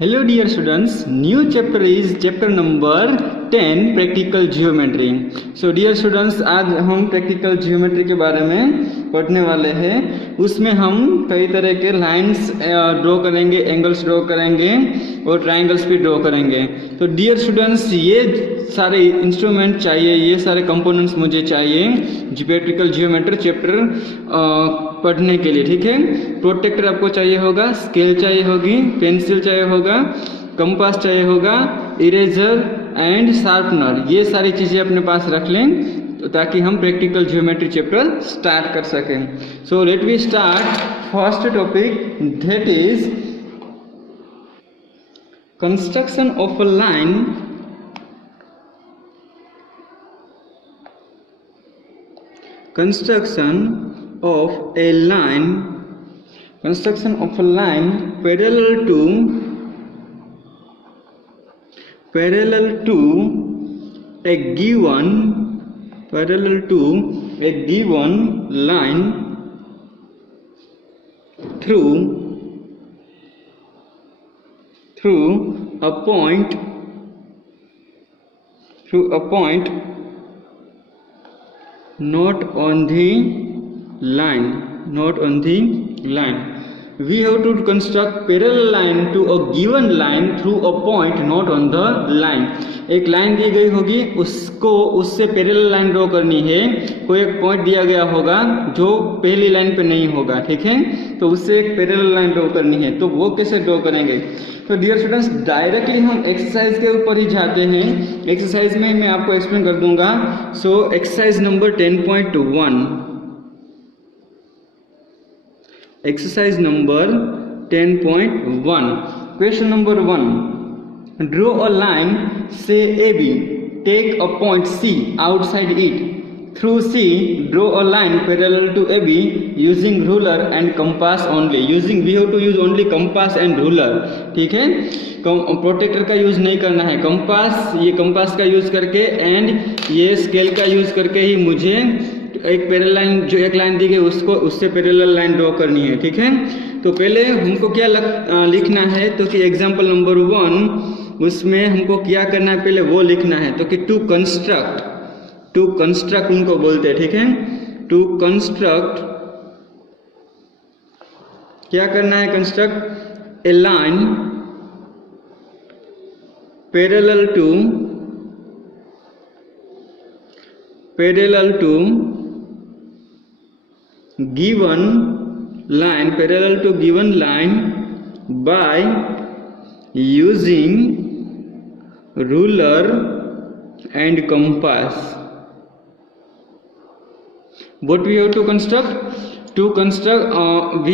Hello dear students, new chapter is chapter number 10 practical geometry. So dear students, आज हम practical geometry के बारे में पढ़ने वाले हैं। उसमें हम कई तरह के लाइंस ड्रॉ करेंगे, एंगल्स ड्रॉ करेंगे और ट्रायंगल्स भी ड्रॉ करेंगे। तो डियर स्टूडेंट्स, ये सारे इंस्ट्रूमेंट चाहिए, ये सारे कंपोनेंट्स मुझे चाहिए प्रैक्टिकल जियोमेट्री चैप्टर पढ़ने के लिए, ठीक है। प्रोटेक्टर आपको चाहिए होगा, स्केल चाहिए होगी, पेंसिल चाहिए होगा, कंपास चाहिए होगा, इरेजर एंड शार्पनर, ये सारी चीज़ें अपने पास रख लें तो ताकि हम प्रैक्टिकल जियोमेट्री चैप्टर स्टार्ट कर सकें। So let we start first topic, that is construction of a line construction of a line parallel to a given line through a point not on the line. We have to construct parallel line to a given line through a point not on the line. एक line दी गई होगी, उसको उससे parallel line draw करनी है। कोई एक point दिया गया होगा जो पहली लाइन पे नहीं होगा, ठीक है, तो उससे एक पैरेलल लाइन ड्रॉ करनी है। तो वो कैसे ड्रॉ करेंगे? तो डियर स्टूडेंट्स, डायरेक्टली हम एक्सरसाइज के ऊपर ही जाते हैं। एक्सरसाइज में मैं आपको एक्सप्लेन कर दूंगा। So exercise number 10.1, exercise number 10.1, question number 1, draw a line से AB, take a point C outside it, through C draw a line parallel to AB using ruler and compass only. We have to use only compass and ruler, ठीक है। Protector का use नहीं करना है, compass का use करके and ये scale का यूज करके ही मुझे एक पैरेलल लाइन, जो एक लाइन दी गई उसको उससे पैरेलल लाइन ड्रॉ करनी है, ठीक है। तो पहले हमको क्या लिखना है, तो कि एग्जाम्पल नंबर 1 उसमें हमको क्या करना है, पहले वो लिखना है। तो कि टू कंस्ट्रक्ट उनको बोलते हैं, ठीक है। टू कंस्ट्रक्ट क्या करना है, construct a line parallel to given line by using ruler and compass. What we have to construct? We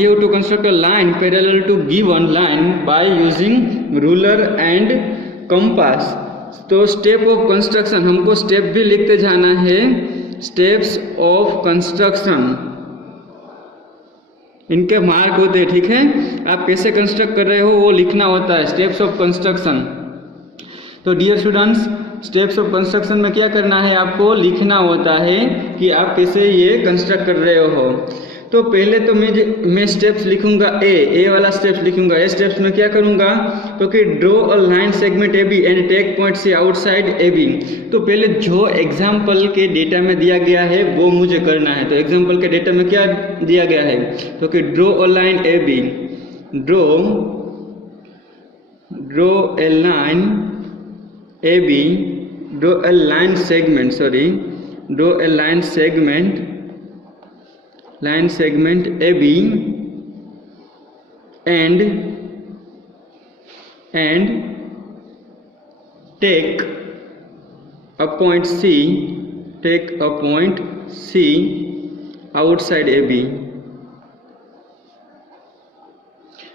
have to construct a line parallel to given line by using ruler and compass. तो step of construction, हमको step भी लिखते जाना है। Steps of construction, इनके mark होते हैं, ठीक है। आप कैसे कंस्ट्रक्ट कर रहे हो वो लिखना होता है, स्टेप्स ऑफ कंस्ट्रक्शन। तो dear students, steps of construction में क्या करना है, आपको लिखना होता है कि आप कैसे ये कंस्ट्रक्ट कर रहे हो। तो पहले तो मैं स्टेप्स लिखूंगा, ए वाला स्टेप्स लिखूंगा। ए स्टेप्स में क्या करूंगा, तो कि draw a line segment AB and take point C outside AB। तो पहले जो एग्जाम्पल के डेटा में दिया गया है वो मुझे करना है। तो एग्जाम्पल के डेटा में क्या दिया गया है, तो कि draw a line AB, draw a line AB, draw a line segment AB and take a point C outside AB.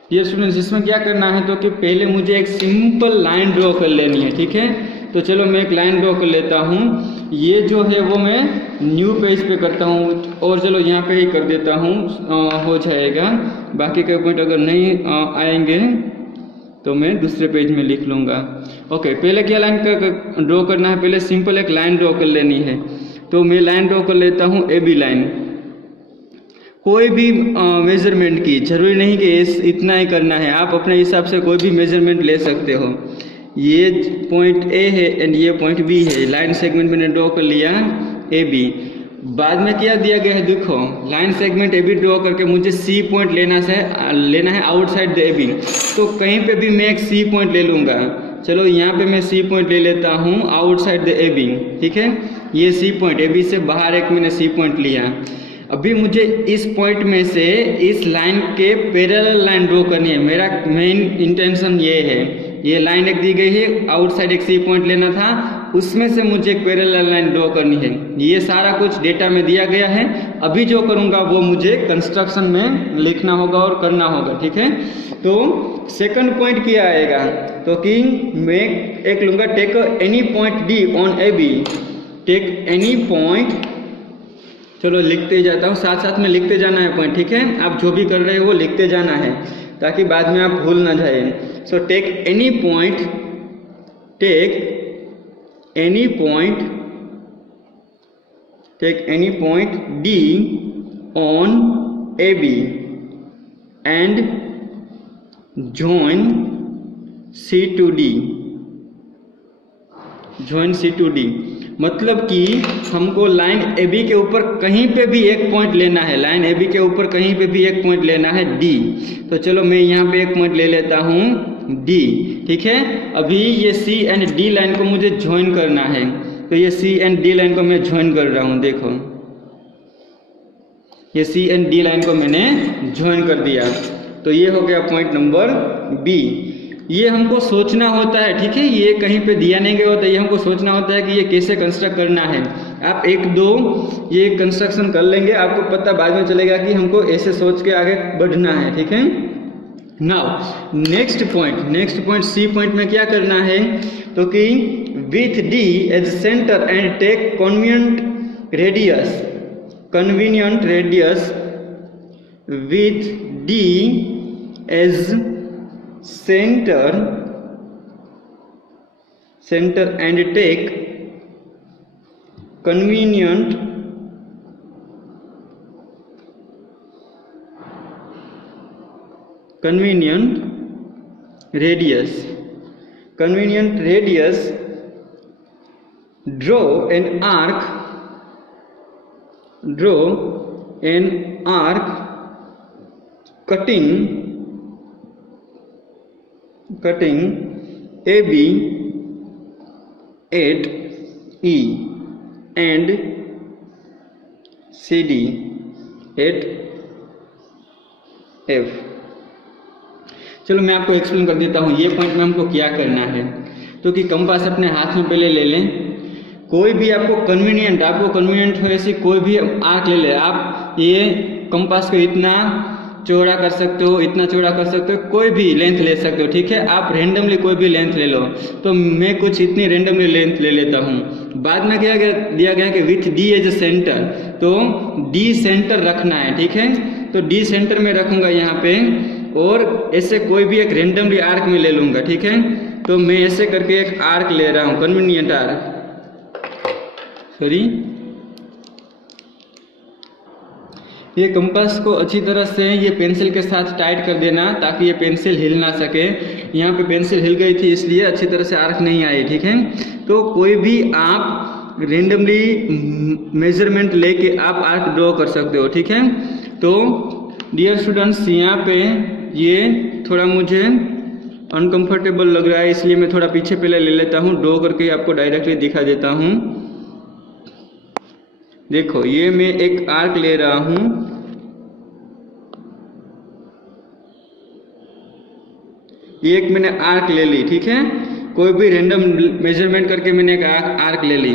Dear students, इसमें क्या करना है, तो कि पहले मुझे एक सिंपल लाइन ड्रॉ कर लेनी है, ठीक है। तो चलो मैं एक लाइन ड्रॉ कर लेता हूँ। ये जो है वो मैं न्यू पेज पे करता हूँ, और चलो यहाँ पे ही कर देता हूँ, हो जाएगा। बाकी के पॉइंट अगर नहीं आएंगे तो मैं दूसरे पेज में लिख लूँगा। ओके, पहले क्या लाइन ड्रॉ करना है, पहले सिंपल एक लाइन ड्रॉ कर लेनी है। तो मैं लाइन ड्रॉ कर लेता हूँ AB लाइन। कोई भी मेजरमेंट की, जरूरी नहीं कि इतना ही करना है, आप अपने हिसाब से कोई भी मेजरमेंट ले सकते हो। ये पॉइंट ए है एंड ये पॉइंट बी है। लाइन सेगमेंट मैंने ड्रॉ कर लिया ए बी। बाद में क्या दिया गया है, देखो line segment A B draw करके मुझे सी पॉइंट लेना है आउटसाइड द ए बी। तो कहीं पे भी मैं एक सी पॉइंट ले लूँगा। चलो यहाँ पे मैं सी पॉइंट ले लेता हूँ आउटसाइड द ए बी, ठीक है। ये सी पॉइंट, ए बी से बाहर एक मैंने सी पॉइंट लिया। अभी मुझे इस पॉइंट में से इस लाइन के पैरेलल लाइन ड्रॉ करनी है। मेरा मेन इंटेंशन ये है, ये लाइन एक दी गई है, आउटसाइड एक सी पॉइंट लेना था, उसमें से मुझे एक पैरेलल लाइन ड्रॉ करनी है। ये सारा कुछ डेटा में दिया गया है। अभी जो करूँगा वो मुझे कंस्ट्रक्शन में लिखना होगा और करना होगा, ठीक है। तो सेकंड पॉइंट क्या आएगा, तो कि मैं एक लूँगा take any point D on A B. Take any point, चलो लिखते ही जाता हूँ, साथ साथ में लिखते जाना है पॉइंट, ठीक है। आप जो भी कर रहे हो वो लिखते जाना है ताकि बाद में आप भूल ना जाए। So take any point, take any point, take any point D on A B and join C to D. Join C to D मतलब कि हमको लाइन ए बी के ऊपर कहीं पे भी एक पॉइंट लेना है। लाइन ए बी के ऊपर कहीं पे भी एक पॉइंट लेना है डी। तो चलो मैं यहाँ पे एक पॉइंट ले लेता हूँ डी, ठीक है। अभी ये सी एंड डी लाइन को मुझे ज्वाइन करना है, तो ये सी एंड डी लाइन को मैं ज्वाइन कर रहा हूँ। देखो ये सी एंड डी लाइन को मैंने ज्वाइन कर दिया। तो ये हो गया पॉइंट नंबर बी। ये हमको सोचना होता है, ठीक है। ये कहीं पे दिया नहीं गया होता, ये हमको सोचना होता है कि ये कैसे कंस्ट्रक्ट करना है। आप एक दो ये कंस्ट्रक्शन कर लेंगे, आपको पता बाद में चलेगा कि हमको ऐसे सोच के आगे बढ़ना है, ठीक है। Now next point C point में क्या करना है, तो कि with D as centre and take convenient radius with D as center and take convenient radius draw an arc cutting AB at E and CD at F। चलो मैं आपको explain कर देता हूँ ये पॉइंट में हमको क्या करना है। तो कि कंपास अपने हाथ में पहले ले लें, कोई भी आपको कन्वीनियंट हो ऐसी कोई भी आर्क ले ले। आप ये कंपास को इतना चौड़ा कर सकते हो, इतना चौड़ा कर सकते हो, कोई भी लेंथ ले सकते हो, ठीक है। आप रेंडमली कोई भी लेंथ ले लो। तो मैं कुछ इतनी रेंडमली लेंथ ले लेता हूँ। बाद में क्या दिया गया कि विथ डी एज सेंटर, तो डी सेंटर रखना है, ठीक है। तो डी सेंटर में रखूँगा यहाँ पे, और ऐसे कोई भी एक रेंडमली आर्क में ले लूँगा, ठीक है। तो मैं ऐसे करके एक आर्क ले रहा हूँ, कन्वीनियंट आर्क, ये कंपास को अच्छी तरह से ये पेंसिल के साथ टाइट कर देना ताकि ये पेंसिल हिल ना सके। यहाँ पे पेंसिल हिल गई थी इसलिए अच्छी तरह से आर्क नहीं आई, ठीक है। तो कोई भी आप रेंडमली मेजरमेंट लेके आप आर्क ड्रॉ कर सकते हो, ठीक है। तो डियर स्टूडेंट्स, यहाँ पे ये थोड़ा मुझे अनकंफर्टेबल लग रहा है, इसलिए मैं थोड़ा पीछे पहले ले लेता हूँ, ड्रॉ करके आपको डायरेक्टली दिखा देता हूँ। देखो ये मैं एक आर्क ले रहा हूँ, ये एक मैंने आर्क ले ली, ठीक है। कोई भी रैंडम मेजरमेंट करके मैंने एक आर्क ले ली।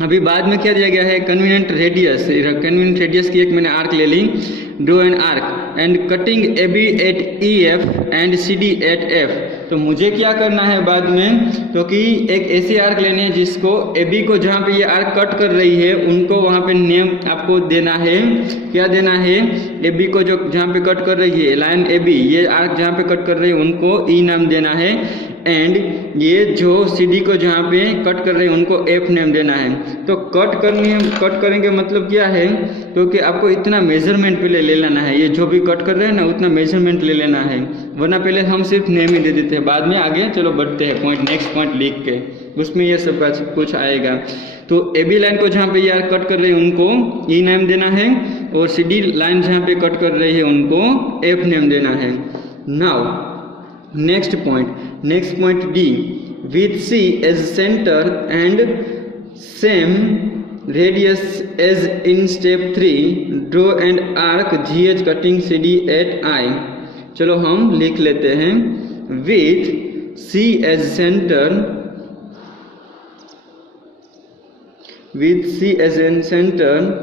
अभी बाद में क्या दिया गया है, कन्वीनियंट रेडियस की एक मैंने आर्क ले ली। Draw an arc and cutting A B at E F and C D at F. तो मुझे क्या करना है बाद में, तो कि एक ऐसी आर्क लेनी है जिसको ए बी को जहाँ पे ये आर्क कट कर रही है उनको वहाँ पे नेम आपको देना है। क्या देना है, ए बी को जो जहाँ पे कट कर रही है लाइन ए बी, ये आर्क जहाँ पे कट कर रही है उनको ई नाम देना है। एंड ये जो CD को जहाँ पे कट कर रहे हैं उनको F नेम देना है। तो कट करेंगे मतलब क्या है, क्योंकि आपको इतना मेजरमेंट पहले ले लेना है, ये जो भी कट कर रहे हैं ना उतना मेजरमेंट ले लेना है, वरना पहले हम सिर्फ नेम ही दे देते हैं, बाद में आगे चलो बढ़ते हैं पॉइंट, नेक्स्ट पॉइंट लिख के उसमें ये सब कुछ आएगा। तो AB लाइन को जहाँ पे यार कट कर रहे हैं उनको E नेम देना है, और CD लाइन जहाँ पे कट कर रही है उनको F नेम देना है। Now next point D, with C as centre and same radius as in step 3, draw an arc GH cutting CD at I। चलो हम लिख लेते हैं, with C as center, with C as in center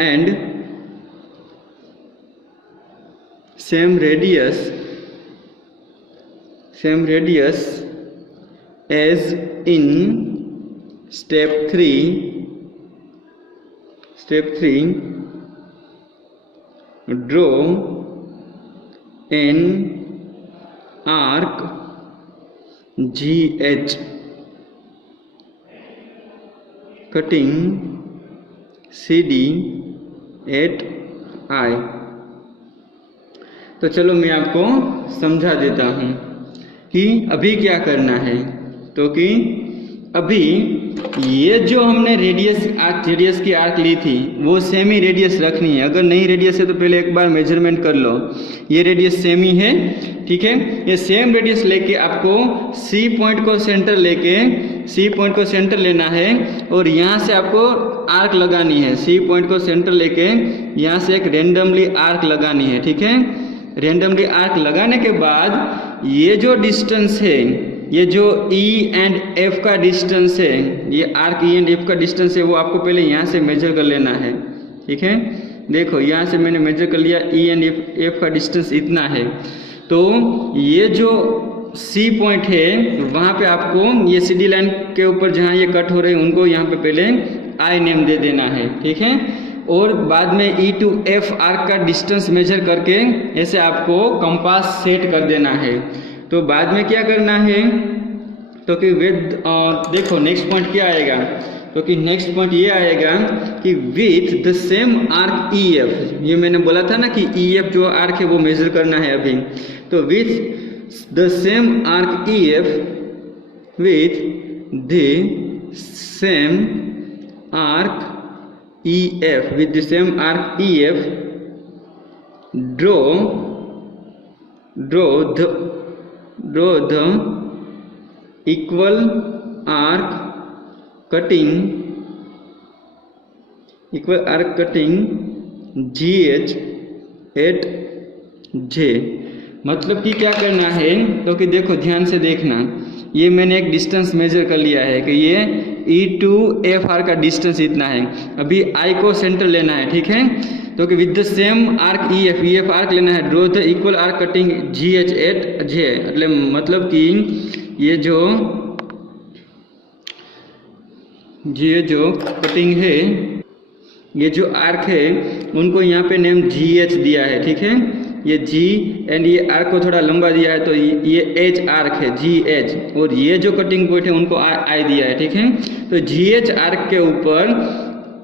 and same radius as in step 3, draw an arc GH cutting CD at I। तो चलो मैं आपको समझा देता हूँ कि अभी क्या करना है। तो कि अभी ये जो हमने रेडियस की आर्क ली थी वो सेम ही रेडियस रखनी है। अगर नहीं रेडियस है तो पहले एक बार मेजरमेंट कर लो, ये रेडियस सेम ही है, ठीक है। ये सेम रेडियस लेके आपको C पॉइंट को सेंटर लेना है और यहाँ से आपको आर्क लगानी है। C पॉइंट को सेंटर लेके यहाँ से एक रेंडमली आर्क लगानी है, ठीक है। रेंडमली आर्क लगाने के बाद ये जो डिस्टेंस है, ये जो E एंड F का डिस्टेंस है, ये आर्क E एंड F का डिस्टेंस है, वो आपको पहले यहाँ से मेजर कर लेना है, ठीक है। देखो यहाँ से मैंने मेजर कर लिया, E एंड F का डिस्टेंस इतना है। तो ये जो C पॉइंट है वहाँ पे आपको ये CD लाइन के ऊपर जहाँ ये कट हो रहे हैं उनको यहाँ पे पहले I नेम दे देना है, ठीक है। और बाद में E to F आर्क का डिस्टेंस मेजर करके ऐसे आपको कंपास सेट कर देना है। तो बाद में क्या करना है, तो कि देखो नेक्स्ट पॉइंट क्या आएगा, तो कि नेक्स्ट पॉइंट ये आएगा कि with the same arc EF, ये मैंने बोला था ना कि EF जो आर्क है वो मेजर करना है अभी। तो with the same arc EF, with the same arc EF, with the same arc EF, draw the equal arc cutting GH at J। मतलब कि क्या करना है, तो कि देखो ध्यान से देखना, ये मैंने एक डिस्टेंस मेजर कर लिया है कि ये E to F R का डिस्टेंस इतना है। अभी I को सेंटर लेना है, ठीक है। तो कि with the same arc EF arc लेना है, draw the equal arc cutting GH at J। मतलब कि ये जो कटिंग है, ये जो आर्क है उनको यहाँ पे नेम GH दिया है, ठीक है। ये G एंड ये आर्क को थोड़ा लंबा दिया है तो ये H आर्क है, GH, और ये जो कटिंग पॉइंट है उनको I दिया है, ठीक है। तो GH आर्क के ऊपर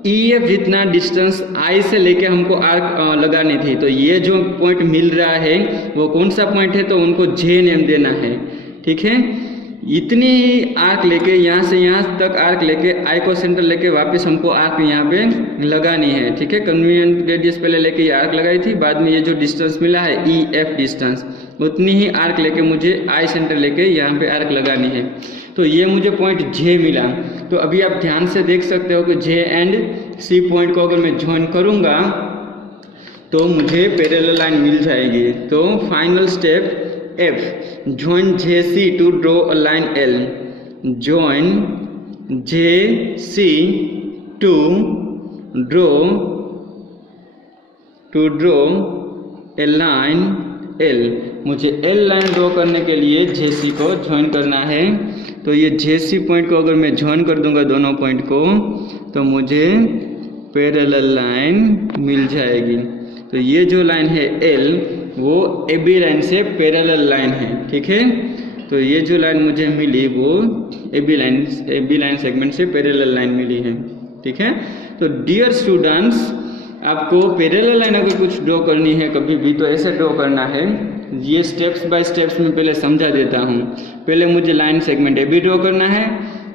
EF जितना डिस्टेंस I से लेके हमको आर्क लगानी थी। तो ये जो पॉइंट मिल रहा है वो कौन सा पॉइंट है, तो उनको J नेम देना है, ठीक है। इतनी आर्क लेके यहाँ से यहाँ तक आर्क लेके I को सेंटर लेके वापस हमको आर्क यहाँ पे लगानी है, ठीक है। कन्वीनियंट रेडियस पहले लेके ये आर्क लगाई थी, बाद में ये जो डिस्टेंस मिला है EF डिस्टेंस, उतनी ही आर्क लेके मुझे I सेंटर लेके यहाँ पे आर्क लगानी है। तो ये मुझे पॉइंट J मिला। तो अभी आप ध्यान से देख सकते हो कि J एंड C पॉइंट को अगर मैं ज्वाइन करूँगा तो मुझे पैरेलल लाइन मिल जाएगी। तो final step F, join JC to draw a line L। Join JC to draw a line L। मुझे L लाइन ड्रॉ करने के लिए JC को ज्वाइन करना है। तो ये JC पॉइंट को अगर मैं ज्वाइन कर दूंगा दोनों पॉइंट को तो मुझे पैरेलल लाइन मिल जाएगी। तो ये जो लाइन है L वो AB लाइन से पैरेलल लाइन है, ठीक है। तो तो ये जो लाइन मुझे मिली वो AB लाइन सेगमेंट से पैरेलल लाइन मिली है। ठीक है, तो डियर स्टूडेंट्स, आपको पैरेलल लाइन अगर कुछ ड्रॉ करनी है कभी भी तो ऐसे ड्रॉ करना है। ये स्टेप्स बाय स्टेप्स में पहले समझा देता हूँ। पहले मुझे लाइन सेगमेंट AB ड्रॉ करना है,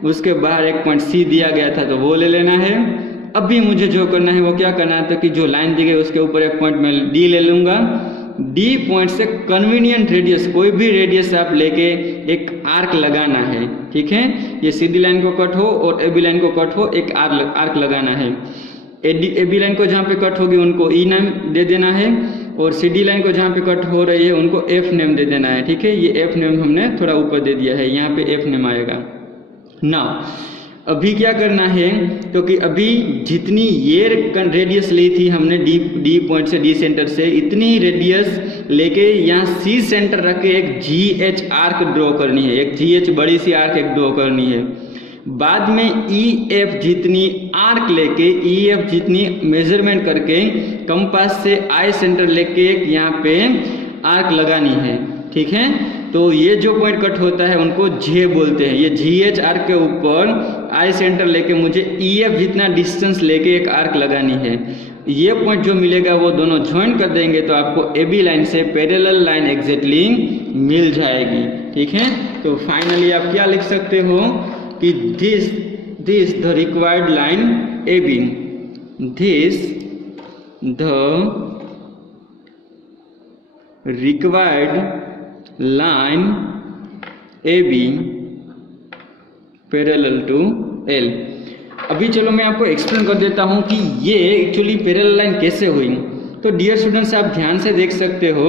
उसके बाहर एक पॉइंट C दिया गया था तो वो ले लेना है। अभी मुझे जो करना है वो क्या करना है, तो कि जो लाइन दी गई उसके ऊपर एक पॉइंट मैं D ले लूँगा। D पॉइंट से कन्वीनियंट रेडियस, कोई भी रेडियस आप लेके एक आर्क लगाना है। ठीक है, ये CD लाइन को कट हो और AB लाइन को कट हो, एक आर्क लगाना है। AB लाइन को जहाँ पे कट होगी उनको E नाम दे देना है और CD लाइन को जहाँ पे कट हो रही है उनको F नेम दे देना है। ठीक है, ये F नेम हमने थोड़ा ऊपर दे दिया है, यहाँ पे F नेम आएगा। नाउ अभी क्या करना है, तो कि अभी जितनी ये रेडियस ली थी हमने D पॉइंट से, D सेंटर से, इतनी ही रेडियस लेके यहाँ C सेंटर रख के एक GH आर्क ड्रॉ करनी है। एक GH बड़ी सी आर्क एक ड्रॉ करनी है। बाद में EF जितनी आर्क लेके, EF जितनी मेजरमेंट करके कंपास से I सेंटर लेके एक यहाँ पे आर्क लगानी है। ठीक है, तो ये जो पॉइंट कट होता है उनको J बोलते हैं। ये GH आर्क के ऊपर I सेंटर लेके मुझे EF जितना डिस्टेंस लेके एक आर्क लगानी है। ये पॉइंट जो मिलेगा वो दोनों ज्वाइन कर देंगे तो आपको AB लाइन से पैरेलल लाइन एग्जैक्टली मिल जाएगी। ठीक है, तो फाइनली आप क्या लिख सकते हो कि this the required line AB, this the required line AB parallel to L। अभी चलो मैं आपको एक्सप्लेन कर देता हूँ कि ये एक्चुअली पैरेलल लाइन कैसे हुई। तो डियर स्टूडेंट्स, आप ध्यान से देख सकते हो,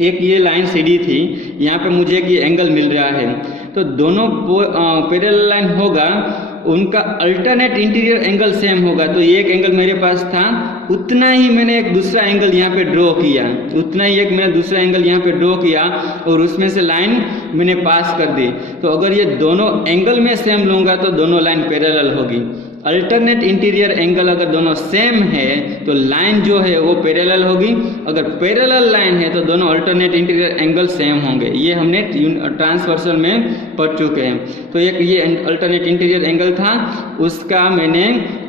एक ये लाइन CD थी, यहाँ पे मुझे एक ये एंगल मिल रहा है। तो दोनों पैरेलल लाइन होगा, उनका अल्टरनेट इंटीरियर एंगल सेम होगा। तो ये एक एंगल मेरे पास था, उतना ही मैंने एक दूसरा एंगल यहाँ पे ड्रॉ किया, उतना ही एक मैंने दूसरा एंगल यहाँ पे ड्रॉ किया और उसमें से लाइन मैंने पास कर दी। तो अगर ये दोनों एंगल में सेम लूँगा तो दोनों लाइन पैरेलल होगी। अल्टरनेट इंटीरियर एंगल अगर दोनों सेम है तो लाइन जो है वो पैरेलल होगी। अगर पैरेलल लाइन है तो दोनों अल्टरनेट इंटीरियर एंगल सेम होंगे। ये हमने ट्रांसवर्सल में पढ़ चुके हैं। तो एक ये अल्टरनेट इंटीरियर एंगल था, उसका मैंने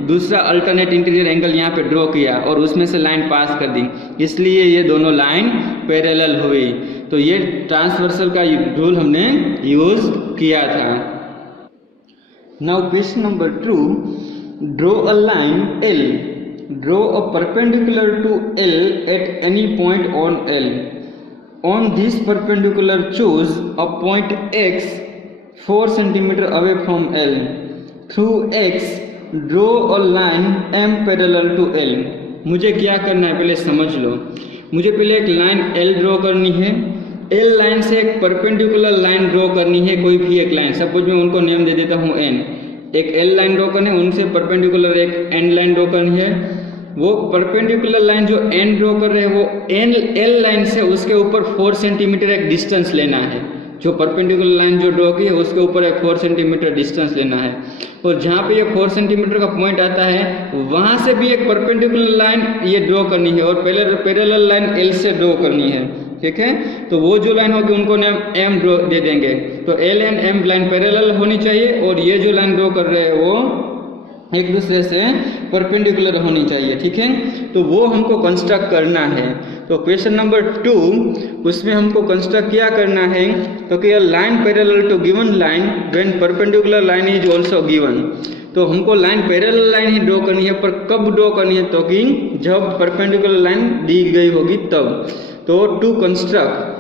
दूसरा अल्टरनेट इंटीरियर एंगल यहाँ पे ड्रॉ किया और उसमें से लाइन पास कर दी, इसलिए ये दोनों लाइन पैरेलल हुई। तो ये ट्रांसवर्सल का रूल हमने यूज किया था। Now question number 2, draw a line L. Draw a perpendicular to L at any point on L. On this perpendicular, choose a point X 4 cm away from L. Through X, draw a line M parallel to L. मुझे क्या करना है पहले समझ लो। मुझे पहले एक line L draw करनी है। L लाइन से एक परपेंडिकुलर लाइन ड्रॉ करनी है, कोई भी एक लाइन। सपोज मैं उनको नेम दे देता हूँ N। एक L लाइन ड्रॉ करनी है, उनसे परपेंडिकुलर एक N लाइन ड्रॉ करनी है। वो परपेंडिकुलर लाइन जो N ड्रॉ कर रहे हैं वो L लाइन से उसके ऊपर 4 सेंटीमीटर एक डिस्टेंस लेना है। जो परपेंडिकुलर लाइन जो ड्रॉ की है उसके ऊपर एक 4 सेंटीमीटर डिस्टेंस लेना है। और जहाँ पे ये 4 सेंटीमीटर का पॉइंट आता है वहाँ से भी एक परपेंडिकुलर लाइन ये ड्रॉ करनी है और पैरेलल लाइन L से ड्रॉ करनी है। ठीक है, तो वो जो लाइन होगी उनको नाम M ड्रॉ दे देंगे। तो L and M line parallel होनी चाहिए और ये जो लाइन ड्रॉ कर रहे हैं वो एक दूसरे से परपेंडिकुलर होनी चाहिए। ठीक है, तो वो हमको कंस्ट्रक्ट करना है। तो क्वेश्चन नंबर 2, उसमें हमको कंस्ट्रक्ट क्या करना है, तो कि line parallel to given line when perpendicular line is also given. तो हमको लाइन पैरेलल लाइन ही ड्रॉ करनी है, पर कब ड्रॉ करनी है, तो कि जब परपेंडिकुलर लाइन दी गई होगी तब। तो टू कंस्ट्रक्ट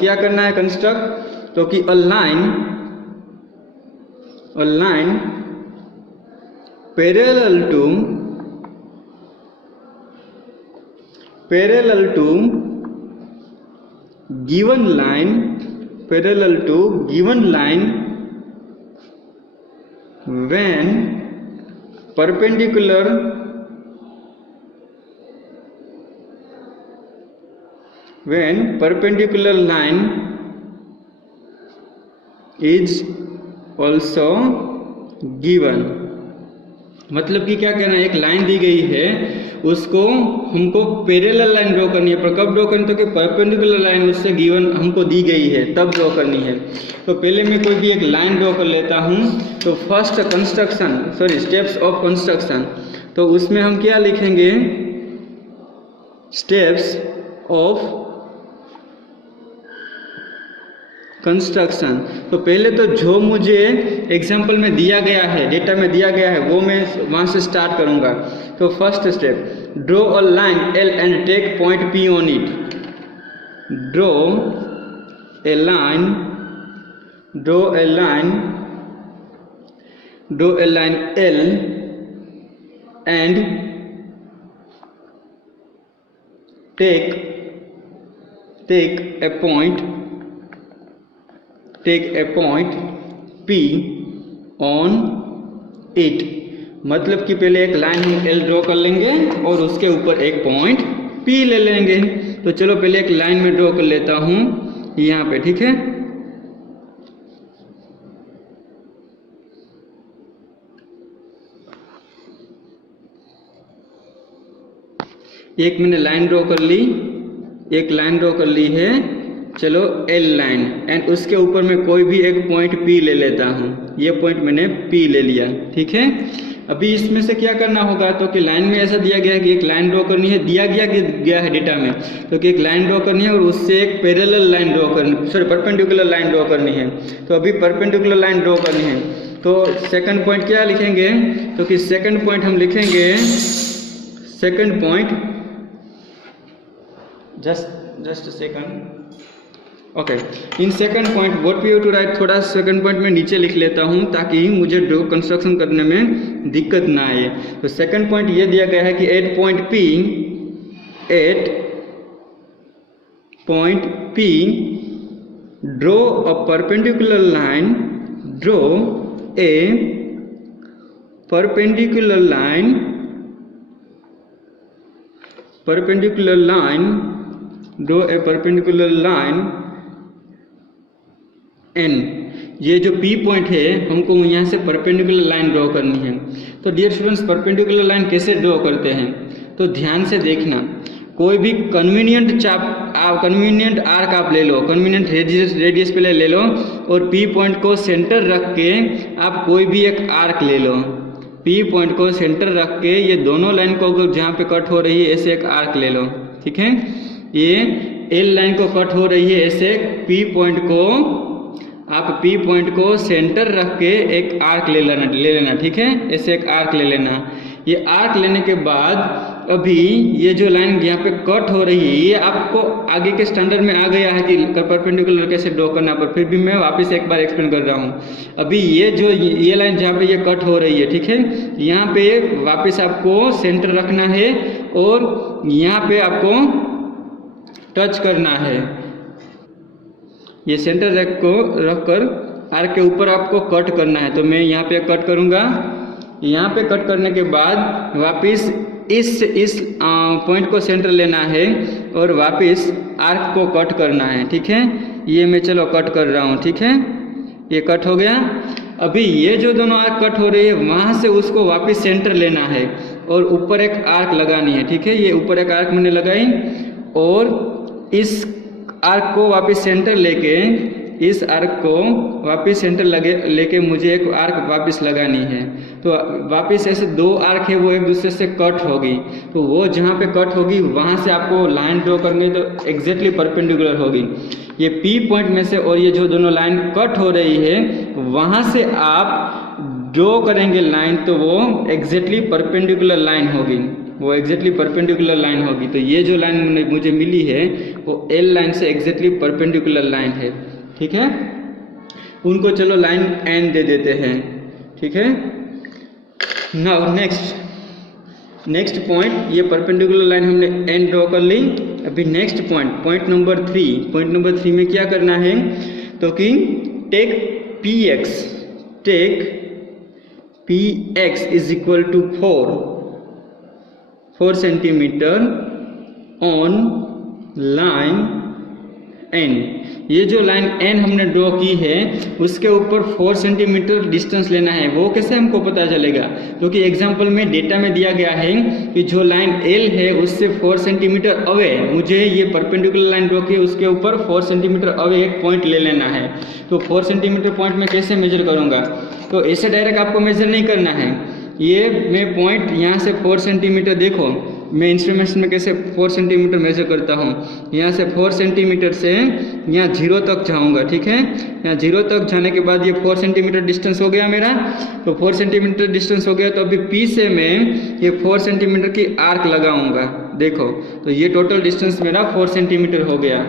क्या करना है कंस्ट्रक्ट, तो कि a line parallel to given line when perpendicular line is also given, मतलब कि क्या कहना है, एक लाइन दी गई है, उसको हमको पैरेलल लाइन ड्रॉ करनी है, पर कब ड्रॉ करनी, तो कि परपेंडिकुलर लाइन उससे गिवन हमको दी गई है तब ड्रॉ करनी है। तो पहले मैं कोई भी एक लाइन ड्रॉ कर लेता हूँ। तो फर्स्ट स्टेप्स ऑफ कंस्ट्रक्शन, तो उसमें हम क्या लिखेंगे, स्टेप्स ऑफ कंस्ट्रक्शन। तो पहले तो जो मुझे एग्जाम्पल में दिया गया है, डेटा में दिया गया है, वो मैं वहाँ से स्टार्ट करूँगा। तो first step, draw a line L and take point P on it. Draw a line L and take a point P on it। मतलब कि पहले एक लाइन हम L ड्रॉ कर लेंगे और उसके ऊपर एक पॉइंट P ले लेंगे। तो चलो पहले एक लाइन में ड्रॉ कर लेता हूँ यहाँ पे, ठीक है। एक मैंने लाइन ड्रॉ कर ली है, चलो L लाइन, एंड उसके ऊपर मैं कोई भी एक पॉइंट P ले लेता हूँ। ये पॉइंट मैंने P ले लिया, ठीक है। अभी इसमें से क्या करना होगा, तो कि लाइन में ऐसा दिया गया है कि एक लाइन ड्रॉ करनी है, दिया गया है डेटा में, तो कि एक लाइन ड्रॉ करनी है और उससे एक परपेंडिकुलर लाइन ड्रॉ करनी है। तो अभी परपेंडिकुलर लाइन ड्रॉ करनी है, तो सेकंड पॉइंट क्या लिखेंगे, तो कि सेकंड पॉइंट हम लिखेंगे, second point just second, okay. In second point what we have to write, थोड़ा सेकंड पॉइंट में नीचे लिख लेता हूँ ताकि मुझे ड्रॉ कंस्ट्रक्शन करने में दिक्कत ना आए। तो सेकंड पॉइंट ये दिया गया है कि at point P draw a perpendicular line N। ये जो P पॉइंट है हमको यहाँ से परपेंडिकुलर लाइन ड्रॉ करनी है। तो डियर स्टूडेंट्स, परपेंडिकुलर लाइन कैसे ड्रॉ करते हैं, तो ध्यान से देखना। कोई भी कन्वीनियंट आर्क आप ले लो, कन्वीनियंट रेडियस पहले ले लो, और P पॉइंट को सेंटर रख के आप कोई भी एक आर्क ले लो। P पॉइंट को सेंटर रख के ये दोनों लाइन को जहाँ पे कट हो रही है ऐसे एक आर्क ले लो, ठीक है। ये L लाइन को कट हो रही है ऐसे, P पॉइंट को सेंटर रख के एक आर्क ले लेना, ठीक है। ऐसे एक आर्क ले लेना। ये आर्क लेने के बाद अभी ये जो लाइन यहाँ पे कट हो रही है, ये आपको आगे के स्टैंडर्ड में आ गया है कि परपेंडिकुलर कैसे ड्रॉ करना, पर फिर भी मैं वापस एक बार एक्सप्लेन कर रहा हूँ। अभी ये लाइन जहाँ पे ये कट हो रही है, ठीक है, यहाँ पे वापस आपको सेंटर रखना है और यहाँ पे आपको टच करना है। ये सेंटर रखकर आर्क के ऊपर आपको कट करना है। तो मैं यहाँ पे कट करूँगा। यहाँ पे कट करने के बाद वापस इस पॉइंट को सेंटर लेना है और वापस आर्क को कट करना है, ठीक है। ये मैं चलो कट कर रहा हूँ, ठीक है। ये कट हो गया। अभी ये जो दोनों आर्क कट हो रही है वहाँ से उसको वापस सेंटर लेना है और ऊपर एक आर्क लगानी है, ठीक है। ये ऊपर एक आर्क मैंने लगाई और इस आर्क को वापस सेंटर लेके लेके मुझे एक आर्क वापस लगानी है। तो वापस ऐसे दो आर्क है वो एक दूसरे से कट होगी, तो वो जहाँ पे कट होगी वहाँ से आपको लाइन ड्रॉ करनी है, तो एग्जैक्टली परपेंडिकुलर होगी। ये P पॉइंट में से और ये जो दोनों लाइन कट हो रही है वहाँ से आप ड्रॉ करेंगे लाइन, तो वो एग्जैक्टली परपेंडिकुलर लाइन होगी, तो ये जो लाइन मुझे मिली है वो L लाइन से एग्जैक्टली परपेंडिकुलर लाइन है, ठीक है। उनको चलो लाइन N दे देते हैं, ठीक है। नाउ नेक्स्ट पॉइंट, ये परपेंडिकुलर लाइन हमने N ड्रॉ कर ली। अभी नेक्स्ट पॉइंट नंबर 3 में क्या करना है, तो कि take Px is equal to 4 centimetre on line N। ये जो लाइन एन हमने ड्रॉ की है उसके ऊपर 4 सेंटीमीटर डिस्टेंस लेना है। वो कैसे हमको पता चलेगा? क्योंकि एग्जाम्पल में डेटा में दिया गया है कि जो लाइन एल है उससे 4 सेंटीमीटर अवे मुझे ये परपेंडिकुलर लाइन ड्रॉ की उसके ऊपर 4 सेंटीमीटर अवे एक पॉइंट ले लेना है। तो 4 सेंटीमीटर पॉइंट में कैसे मेजर करूँगा? तो ऐसे डायरेक्ट आपको मेजर नहीं करना है। ये मैं पॉइंट यहाँ से 4 सेंटीमीटर, देखो मैं इंस्ट्रूमेंट्स में कैसे 4 सेंटीमीटर मेजर करता हूँ। यहाँ से 4 सेंटीमीटर से यहाँ 0 तक जाऊँगा, ठीक है। यहाँ 0 तक जाने के बाद ये 4 सेंटीमीटर डिस्टेंस हो गया मेरा। तो 4 सेंटीमीटर डिस्टेंस हो गया तो अभी पी से मैं ये 4 सेंटीमीटर की आर्क लगाऊंगा। देखो तो ये टोटल डिस्टेंस मेरा 4 सेंटीमीटर हो गया।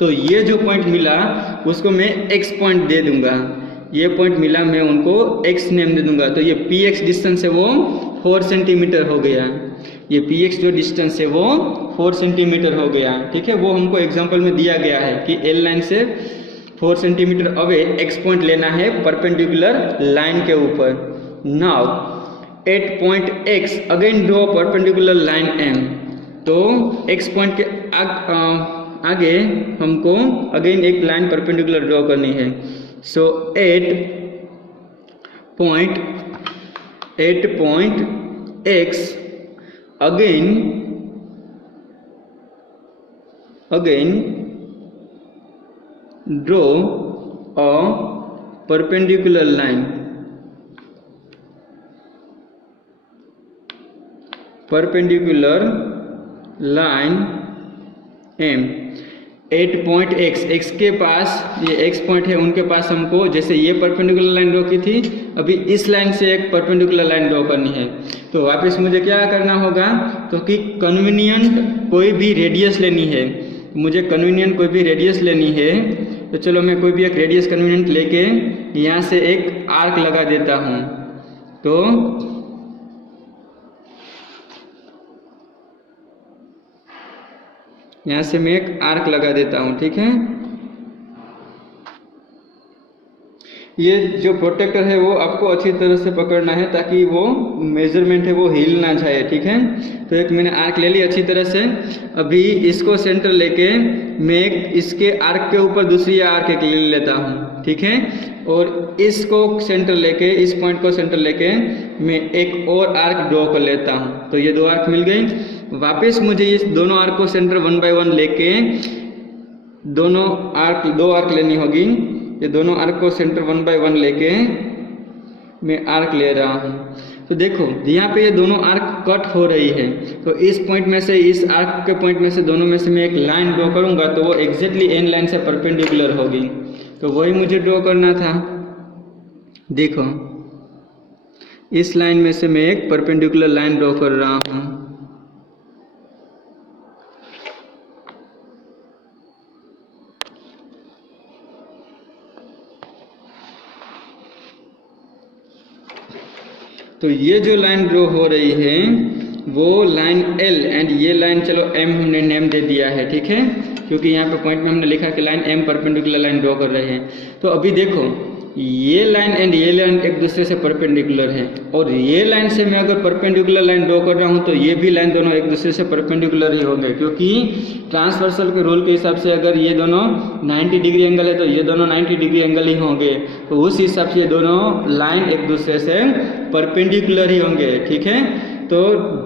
तो ये जो पॉइंट मिला उसको मैं एक्स पॉइंट दे दूंगा। ये पॉइंट मिला मैं उनको एक्स नेम दे दूंगा। तो ये पी एक्स डिस्टेंस है वो 4 सेंटीमीटर हो गया। ये पी एक्स जो डिस्टेंस है वो 4 सेंटीमीटर हो गया, ठीक है। वो हमको एग्जाम्पल में दिया गया है कि एल लाइन से 4 सेंटीमीटर अवे एक्स पॉइंट लेना है परपेंडिकुलर लाइन के ऊपर। Now at point X again draw perpendicular line M. तो एक्स पॉइंट के आगे हमको अगेन एक लाइन परपेंडिकुलर ड्रॉ करनी है। So at point X again draw a perpendicular line M at point X के पास ये एक्स पॉइंट है, उनके पास हमको जैसे ये परपेंडिकुलर लाइन ड्रॉ की थी, अभी इस लाइन से एक परपेंडिकुलर लाइन ड्रॉ करनी है। तो वापस मुझे क्या करना होगा? तो कि कन्वीनियंट कोई भी रेडियस लेनी है। मुझे कन्वीनियंट कोई भी रेडियस लेनी है। तो चलो मैं कोई भी एक रेडियस कन्वीनियंट लेके यहाँ से एक आर्क लगा देता हूँ। तो यहाँ से मैं एक आर्क लगा देता हूँ, ठीक है। ये जो प्रोटेक्टर है वो आपको अच्छी तरह से पकड़ना है ताकि वो मेजरमेंट है वो हिल ना जाए, ठीक है। तो एक मैंने आर्क ले ली अच्छी तरह से। अभी इसको सेंटर लेके मैं एक इसके आर्क के ऊपर दूसरी आर्क एक ले लेता हूँ, ठीक है। और इसको सेंटर लेके, इस पॉइंट को सेंटर लेके मैं एक और आर्क ड्रॉ कर लेता हूँ। तो ये 2 आर्क मिल गई। वापस मुझे इस दोनों आर्क को सेंटर 1 बाय 1 लेके दो आर्क लेनी होगी। ये दोनों आर्क को सेंटर 1 बाय 1 लेके मैं आर्क ले रहा हूँ। तो देखो यहाँ पे ये दोनों आर्क कट हो रही है। तो इस पॉइंट में से, इस आर्क के पॉइंट में से, दोनों में से मैं एक लाइन ड्रॉ करूँगा तो वो एग्जैक्टली एन लाइन से परपेंडिकुलर होगी। तो वही मुझे ड्रॉ करना था। देखो इस लाइन में से मैं एक परपेंडिकुलर लाइन ड्रॉ कर रहा हूँ। तो ये जो लाइन ड्रॉ हो रही है वो लाइन एल एंड ये लाइन चलो एम हमने नेम दे दिया है, ठीक है। क्योंकि यहाँ पे पॉइंट में हमने लिखा कि line M perpendicular line draw कर रहे हैं। तो अभी देखो ये लाइन एंड ये लाइन एक दूसरे से परपेंडिकुलर है, और ये लाइन से मैं अगर परपेंडिकुलर लाइन ड्रॉ कर रहा हूँ तो ये भी लाइन दोनों एक दूसरे से परपेंडिकुलर ही होंगे। क्योंकि ट्रांसवर्सल के रूल के हिसाब से अगर ये दोनों 90 डिग्री एंगल है तो ये दोनों 90 डिग्री एंगल ही होंगे। तो उस हिसाब से ये दोनों लाइन एक दूसरे से परपेंडिकुलर ही होंगे, ठीक है। तो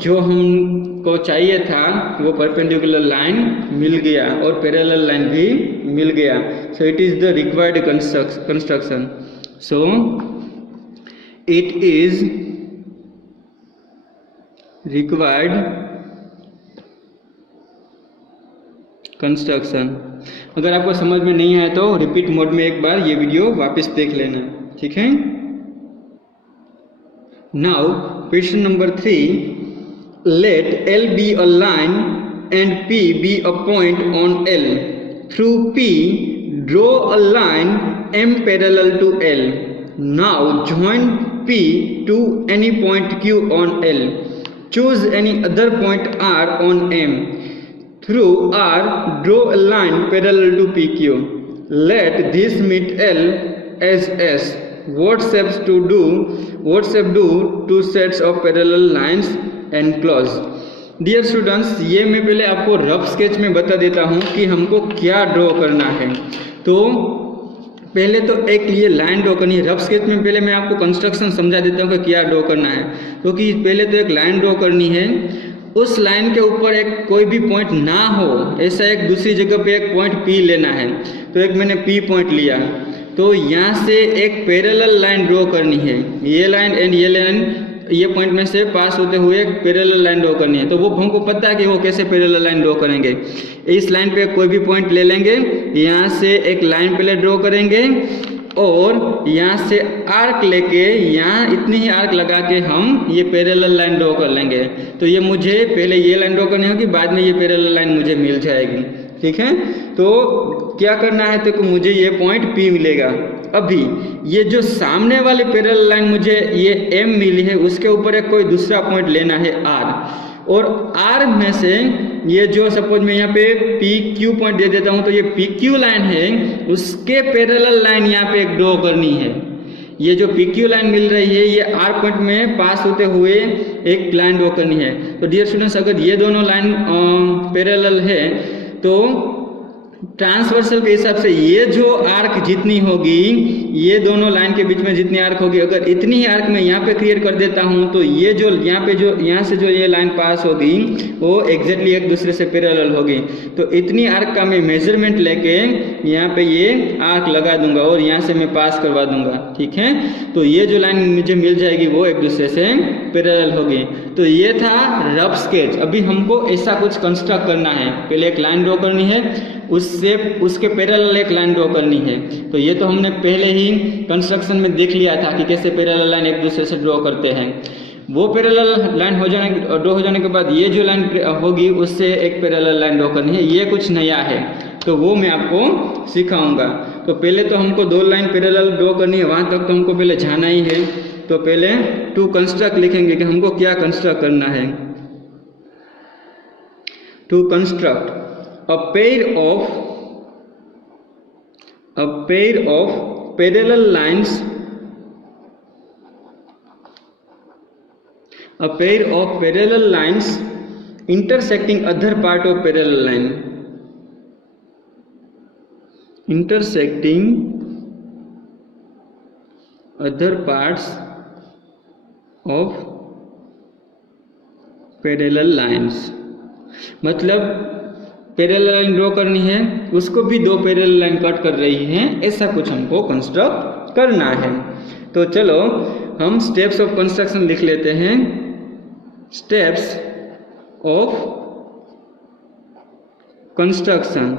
जो हमको चाहिए था वो परपेंडिकुलर लाइन मिल गया और पैरेलल लाइन भी मिल गया। So it is the required construction. So it is required construction. अगर आपको समझ में नहीं आया तो रिपीट मोड में एक बार ये वीडियो वापस देख लेना, ठीक है। Now question number 3, let L be a line and P be a point on L. Through P, draw a line M parallel to L. Now join P to any point Q on L. Choose any other point R on M. Through R, draw a line parallel to PQ. Let this meet L as S. What steps do two sets of parallel lines enclose? Dear students, ये मैं पहले आपको rough sketch में बता देता हूँ कि हमको क्या ड्रॉ करना है। तो पहले तो एक ये लाइन ड्रॉ करनी है। रफ स्केच में पहले मैं आपको कंस्ट्रक्शन समझा देता हूँ कि क्या ड्रॉ करना है। क्योंकि पहले तो एक लाइन ड्रॉ करनी है, उस लाइन के ऊपर एक कोई भी पॉइंट ना हो, ऐसा एक दूसरी जगह पे एक पॉइंट P लेना है। तो एक मैंने P पॉइंट लिया, तो यहाँ से एक पैरेलल लाइन ड्रॉ करनी है। ये लाइन एंड ये लाइन ये पॉइंट में से पास होते हुए एक पैरेलल लाइन ड्रॉ करनी है। तो वो हमको पता है कि वो कैसे पैरेलल लाइन ड्रॉ करेंगे। इस लाइन पे कोई भी पॉइंट ले लेंगे, यहाँ से एक लाइन पहले ड्रॉ करेंगे और यहाँ से आर्क लेके यहाँ इतनी ही आर्क लगा के हम ये पैरेलल लाइन ड्रॉ कर लेंगे। तो ये मुझे पहले ये लाइन ड्रॉ करनी होगी, बाद में ये पैरेलल लाइन मुझे मिल जाएगी। ठीक है, तो क्या करना है, तो मुझे ये पॉइंट P मिलेगा। अभी ये जो सामने वाली पैरेलल लाइन मुझे ये M मिली है, उसके ऊपर एक कोई दूसरा पॉइंट लेना है R, और R में से ये जो सपोज मैं यहाँ पे PQ पॉइंट दे देता हूँ, तो ये PQ लाइन है, उसके पैरेलल लाइन यहाँ पे एक ड्रॉ करनी है। ये जो PQ लाइन मिल रही है, ये R पॉइंट में पास होते हुए एक लाइन ड्रॉ करनी है। तो डियर स्टूडेंट्स, अगर ये दोनों लाइन पैरेलल है तो ट्रांसवर्सल के हिसाब से ये जो आर्क जितनी होगी, ये दोनों लाइन के बीच में जितनी आर्क होगी, अगर इतनी ही आर्क मैं यहाँ पे क्रिएट कर देता हूँ, तो ये जो यहाँ पे जो यहाँ से जो ये लाइन पास होगी वो एग्जैक्टली एक दूसरे से पैरेलल होगी। तो इतनी आर्क का मैं मेजरमेंट लेके यहाँ पे ये आर्क लगा दूंगा और यहाँ से मैं पास करवा दूंगा। ठीक है, तो ये जो लाइन मुझे मिल जाएगी वो एक दूसरे से पैरेलल होगी। तो ये था रफ स्केच। अभी हमको ऐसा कुछ कंस्ट्रक्ट करना है। पहले एक लाइन ड्रॉ करनी है, उससे उसके पैरेलल एक लाइन ड्रॉ करनी है। तो ये तो हमने पहले ही कंस्ट्रक्शन में देख लिया था कि कैसे पैरेलल लाइन एक दूसरे से ड्रॉ करते हैं। वो पैरेलल लाइन ड्रॉ हो जाने के बाद ये जो लाइन होगी उससे एक पैरेलल लाइन ड्रॉ करनी है। ये कुछ नया है, तो वो मैं आपको सिखाऊंगा। तो पहले तो हमको दो लाइन पैरेलल ड्रॉ करनी है, वहाँ तक तो हमको पहले जाना ही है। तो पहले टू कंस्ट्रक्ट लिखेंगे कि हमको क्या कंस्ट्रक्ट करना है। To construct a pair of parallel lines, a pair of parallel lines intersecting other part of parallel line, intersecting other parts of parallel lines। मतलब पैरेलल लाइन ड्रॉ करनी है, उसको भी दो पैरेलल लाइन कट कर रही हैं, ऐसा कुछ हमको कंस्ट्रक्ट करना है। तो चलो हम स्टेप्स ऑफ कंस्ट्रक्शन लिख लेते हैं। स्टेप्स ऑफ कंस्ट्रक्शन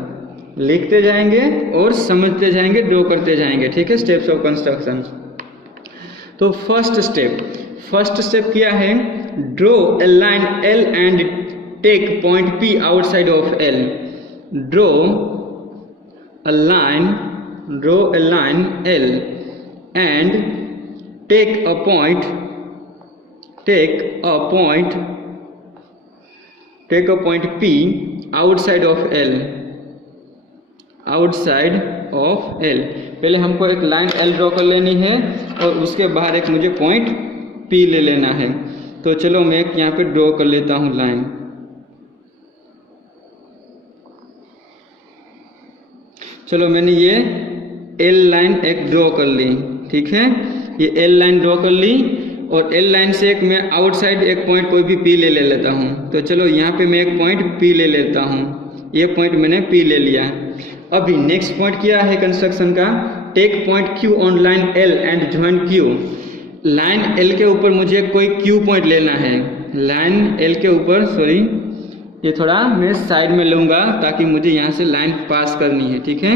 लिखते जाएंगे और समझते जाएंगे, ड्रॉ करते जाएंगे। ठीक है, स्टेप्स ऑफ कंस्ट्रक्शन। तो फर्स्ट स्टेप क्या है, draw a line L and take point P outside of L। draw a line L and take a point P outside of L। पहले हमको एक लाइन L ड्रॉ कर लेनी है और उसके बाहर एक मुझे पॉइंट P ले लेना है। तो चलो मैं एक यहाँ पे ड्रॉ कर लेता हूँ लाइन। चलो मैंने ये L लाइन एक ड्रॉ कर ली। ठीक है, ये L लाइन ड्रॉ कर ली और L लाइन से एक मैं आउटसाइड एक पॉइंट कोई भी P ले लेता हूँ। तो चलो यहाँ पे मैं एक पॉइंट P ले लेता हूँ। ये पॉइंट मैंने P ले लिया। अभी नेक्स्ट पॉइंट क्या है कंस्ट्रक्शन का, take point Q on line L and join Q। Line L के ऊपर मुझे कोई Q पॉइंट लेना है। लाइन L के ऊपर, सॉरी ये थोड़ा मैं साइड में लूँगा ताकि मुझे यहाँ से लाइन पास करनी है। ठीक है,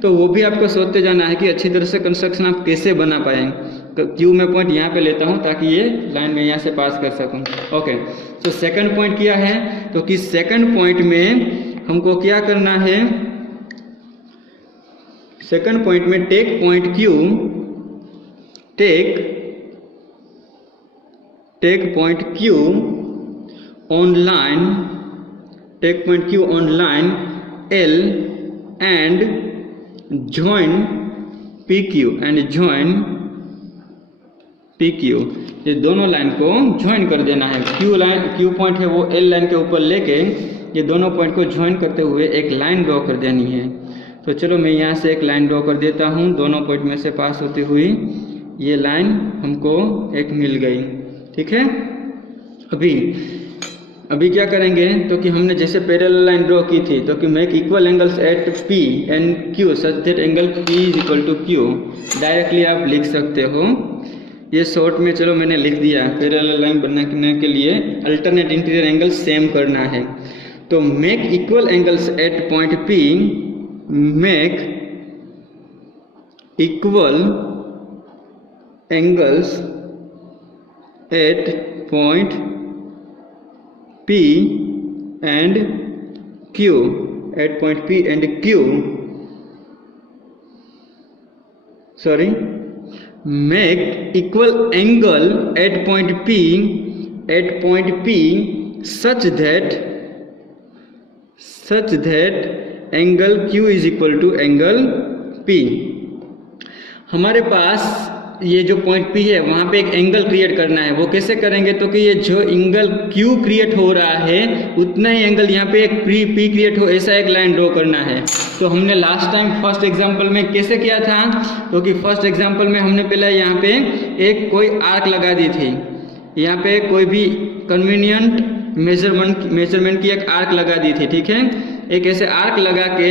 तो वो भी आपको सोचते जाना है कि अच्छी तरह से कंस्ट्रक्शन आप कैसे बना पाएँ। क्यू में पॉइंट यहाँ पे लेता हूँ ताकि ये लाइन में यहाँ से पास कर सकूँ। ओके, तो सेकंड पॉइंट क्या है, तो कि सेकंड पॉइंट में हमको क्या करना है, सेकंड पॉइंट में take point Q, take point Q on line L and join PQ P Q, ये दोनों लाइन को ज्वाइन कर देना है। क्यू पॉइंट है वो एल लाइन के ऊपर लेके ये दोनों पॉइंट को ज्वाइन करते हुए एक लाइन ड्रॉ कर देनी है। तो चलो मैं यहाँ से एक लाइन ड्रॉ कर देता हूँ, दोनों पॉइंट में से पास होती हुई ये लाइन हमको एक मिल गई। ठीक है, अभी क्या करेंगे तो कि हमने जैसे पैरेलल लाइन ड्रॉ की थी, तो कि make equal angles at P and Q such that angle P is equal to Q, directly आप लिख सकते हो। ये शॉर्ट में चलो मैंने लिख दिया, पैरेलल लाइन बनाने के लिए अल्टरनेट इंटीरियर एंगल सेम करना है। तो make equal angles eight point P, make equal angles eight point P and Q, at point P and Q, sorry, make equal angle at point P such that angle Q is equal to angle P। हमारे पास ये जो point P है वहाँ पे एक angle create करना है। वो कैसे करेंगे तो कि ये जो एंगल Q क्रिएट हो रहा है उतना ही एंगल यहाँ पे एक P क्रिएट हो, ऐसा एक लाइन ड्रॉ करना है। तो हमने लास्ट टाइम फर्स्ट एग्जांपल में कैसे किया था, तो कि फर्स्ट एग्जांपल में हमने पहले यहाँ पे एक कोई आर्क लगा दी थी, यहाँ पे कोई भी कन्वीनियंट मेजरमेंट की एक आर्क लगा दी थी। ठीक है, एक ऐसे आर्क लगा के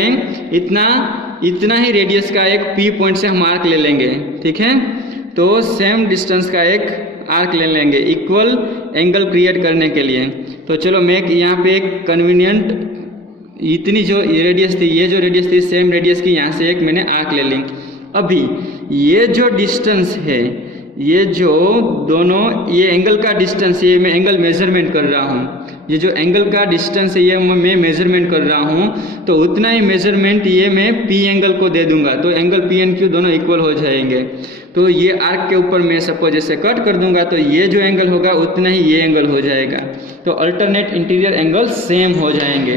इतना ही रेडियस का एक P पॉइंट से हम आर्क ले लेंगे। ठीक है, तो सेम डिस्टेंस का एक आर्क ले लेंगे इक्वल एंगल क्रिएट करने के लिए। तो चलो मैं यहाँ पे एक कन्वीनियंट इतनी जो रेडियस थी, ये जो रेडियस थी सेम रेडियस की यहाँ से एक मैंने आर्क ले ली। अभी ये जो डिस्टेंस है, ये जो दोनों ये एंगल का डिस्टेंस, ये मैं एंगल मेजरमेंट कर रहा हूँ, ये जो एंगल का डिस्टेंस है ये मैं मेजरमेंट कर रहा हूँ, तो उतना ही मेजरमेंट ये मैं P एंगल को दे दूंगा, तो एंगल P एंड Q दोनों इक्वल हो जाएंगे। तो ये आर्क के ऊपर मैं सपोज जैसे कट कर दूंगा तो ये जो एंगल होगा उतना ही ये एंगल हो जाएगा, तो अल्टरनेट इंटीरियर एंगल सेम हो जाएंगे।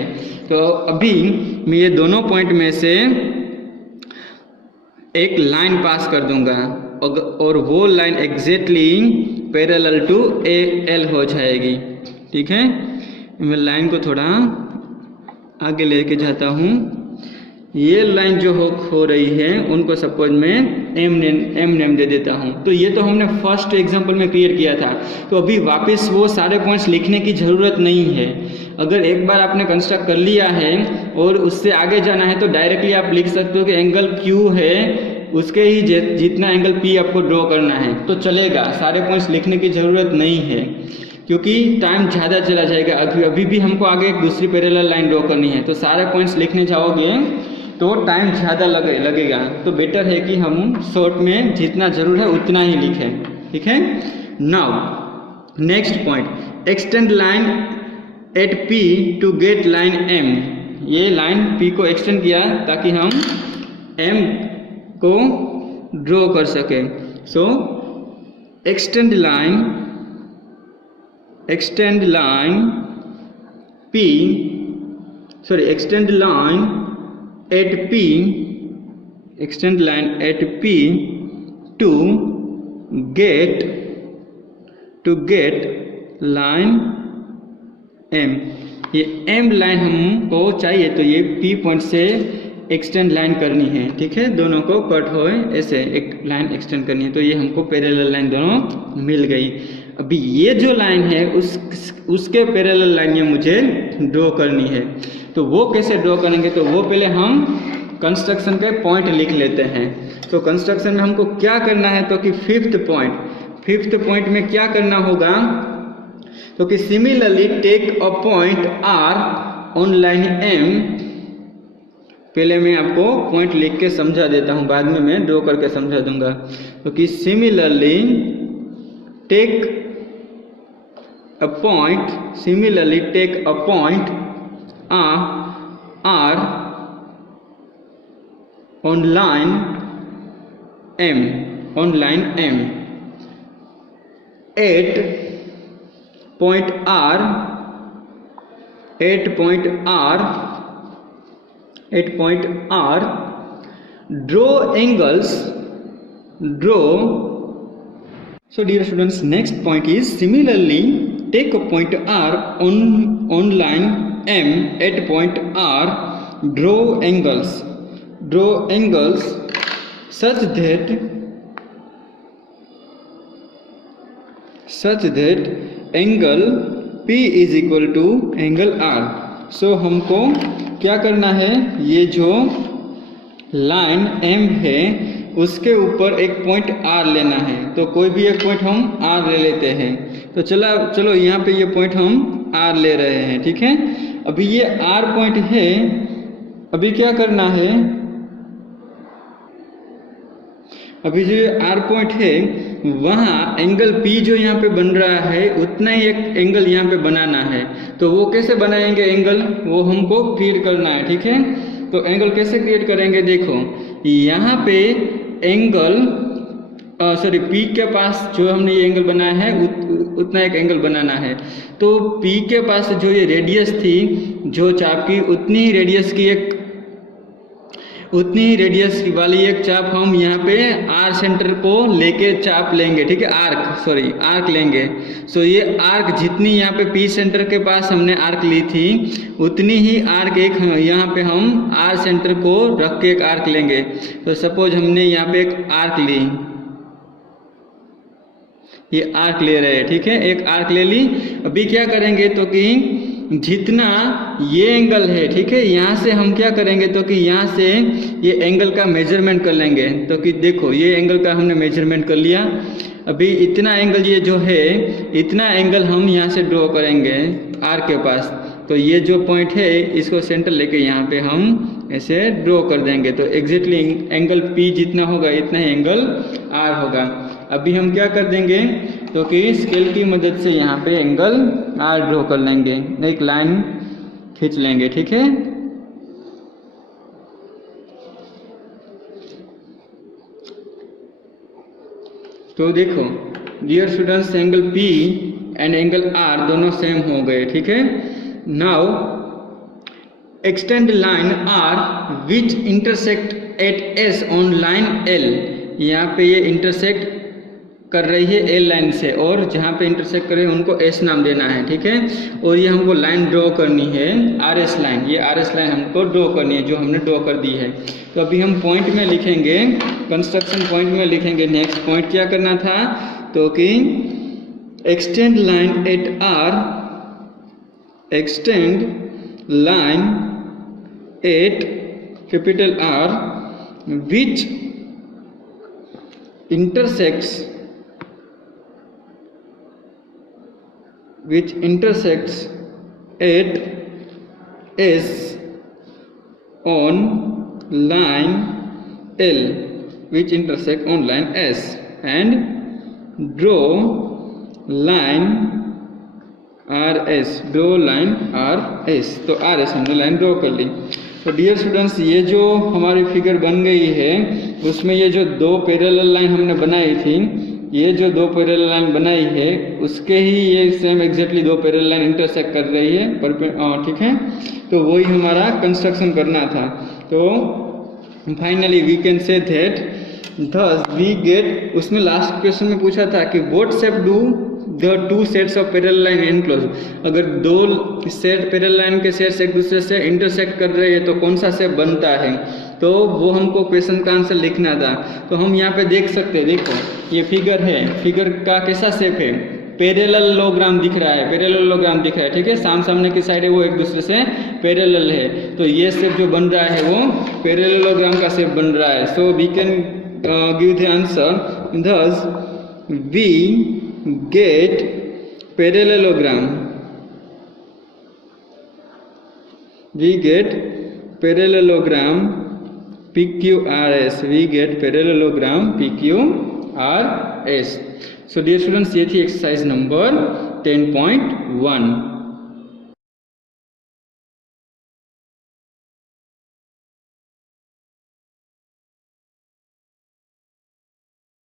तो अभी मैं ये दोनों पॉइंट में से एक लाइन पास कर दूंगा और वो line exactly parallel to L हो जाएगी। ठीक है, मैं लाइन को थोड़ा आगे लेके जाता हूँ। ये लाइन जो हो रही है उनको सपोज मैं एम नेम दे देता हूँ। तो ये तो हमने फर्स्ट एग्जांपल में क्लियर किया था, तो अभी वापस वो सारे पॉइंट्स लिखने की ज़रूरत नहीं है। अगर एक बार आपने कंस्ट्रक्ट कर लिया है और उससे आगे जाना है तो डायरेक्टली आप लिख सकते हो कि एंगल Q है, उसके ही जितना एंगल P आपको ड्रॉ करना है तो चलेगा, सारे पॉइंट्स लिखने की ज़रूरत नहीं है क्योंकि टाइम ज़्यादा चला जाएगा। अभी भी हमको आगे एक दूसरी पैरेलल लाइन ड्रॉ करनी है, तो सारे पॉइंट्स लिखने जाओगे तो टाइम ज़्यादा लगेगा। तो बेटर है कि हम शॉर्ट में जितना ज़रूर है उतना ही लिखें। ठीक है, now next point, extend line at P to get line M। ये लाइन P को एक्सटेंड किया ताकि हम M को ड्रॉ कर सकें। So extend line extend line at P to get line M। ये M लाइन हमको चाहिए तो ये P पॉइंट से एक्सटेंड लाइन करनी है। ठीक है, दोनों को कट होए ऐसे एक लाइन एक्सटेंड करनी है, तो ये हमको पैरेलल लाइन दोनों मिल गई। अभी ये जो लाइन है उसके पैरेलल लाइन ये मुझे ड्रॉ करनी है, तो वो कैसे ड्रॉ करेंगे, तो वो पहले हम कंस्ट्रक्शन के पॉइंट लिख लेते हैं। तो कंस्ट्रक्शन में हमको क्या करना है, तो कि फिफ्थ पॉइंट में क्या करना होगा, तो कि similarly take a point R on line M। पहले मैं आपको पॉइंट लिख के समझा देता हूँ, बाद में मैं ड्रॉ करके समझा दूंगा। तो कि similarly take a point R on line M at point R draw So dear students, next point is similarly take a point R on line M at point R, draw angles such that angle P is equal to angle R. So हमको क्या करना है, ये जो line M है उसके ऊपर एक पॉइंट R लेना है। तो कोई भी एक पॉइंट हम R ले लेते हैं। तो चलो यहाँ पे ये पॉइंट हम R ले रहे हैं, ठीक है। अभी ये R पॉइंट है, अभी क्या करना है, अभी जो R पॉइंट है वहाँ एंगल P जो यहाँ पे बन रहा है उतना ही एक एंगल यहाँ पे बनाना है। तो वो कैसे बनाएंगे एंगल, वो हमको क्रिएट करना है, ठीक है। तो एंगल कैसे क्रिएट करेंगे, देखो यहाँ पे एंगल P के पास जो हमने ये एंगल बनाया है उतना एक एंगल बनाना है। तो P के पास जो ये रेडियस थी जो चाप की, उतनी ही रेडियस वाली एक चाप हम यहाँ पे R सेंटर को लेके चाप लेंगे, ठीक है, आर्क लेंगे। सो ये आर्क जितनी यहाँ पे P सेंटर के पास हमने आर्क ली थी उतनी ही आर्क एक यहाँ पे हम R सेंटर को रख के एक आर्क लेंगे। तो सपोज हमने यहाँ पे एक आर्क ली, ये आर्क ले रहे हैं, ठीक है, एक आर्क ले ली। अभी क्या करेंगे तो कि जितना ये एंगल है, ठीक है, यहाँ से हम क्या करेंगे तो कि यहाँ से ये एंगल का मेजरमेंट कर लेंगे। तो कि देखो ये एंगल का हमने मेजरमेंट कर लिया। अभी इतना एंगल ये जो है इतना एंगल हम यहाँ से ड्रॉ करेंगे R के पास। तो ये जो पॉइंट है इसको सेंटर लेके यहाँ पे हम ऐसे ड्रॉ कर देंगे। तो एग्जैक्टली एंगल P जितना होगा इतना ही एंगल R होगा। अभी हम क्या कर देंगे तो कि स्केल की मदद से यहाँ पे एंगल R ड्रॉ कर लेंगे, एक लाइन खींच लेंगे, ठीक है। तो देखो dear students, angle P and angle R दोनों सेम हो गए, ठीक है। Now extend line R which intersect at S on line L। यहाँ पे ये इंटरसेक्ट कर रही है L लाइन से और जहाँ पे इंटरसेक्ट कर रही है उनको S नाम देना है, ठीक है। और ये हमको लाइन ड्रॉ करनी है RS लाइन, ये RS लाइन हमको ड्रॉ करनी है जो हमने ड्रॉ कर दी है। तो अभी हम पॉइंट में लिखेंगे, कंस्ट्रक्शन पॉइंट में लिखेंगे। नेक्स्ट पॉइंट क्या करना था तो कि extend line eight R, extend line eight capital R which intersects at S on line L, which intersect on line S, and draw line RS, draw line RS। तो RS हमने line draw कर ली। तो dear students, ये जो हमारी figure बन गई है उसमें ये जो दो पैरेलल लाइन हमने बनाई थी, ये जो दो पैरेलल लाइन बनाई है उसके ही ये सेम एग्जैक्टली दो पैरेलल लाइन इंटरसेक्ट कर रही है, ठीक है। तो वही हमारा कंस्ट्रक्शन करना था। तो finally we can say that thus we get, उसमें लास्ट क्वेश्चन में पूछा था कि what shape do the two sets of parallel line enclose। अगर दो सेट पैरेलल लाइन के सेट्स एक दूसरे से इंटरसेक्ट कर रहे हैं तो कौन सा शेप बनता है, तो वो हमको क्वेश्चन का आंसर लिखना था। तो हम यहाँ पे देख सकते हैं, देखो ये फिगर है, फिगर का कैसा शेप है, पैरेललोग्राम दिख रहा है, पैरेललोग्राम दिख रहा है, ठीक है। सामने की साइड है वो एक दूसरे से पैरेलल है। तो ये शेप जो बन रहा है वो पैरेललोग्राम का शेप बन रहा है। So we can give the answer, thus we get parallelogram, we get parallelogram PQRS, we get parallelogram PQRS। So dear students, ये थी एक्सरसाइज नंबर 10.1।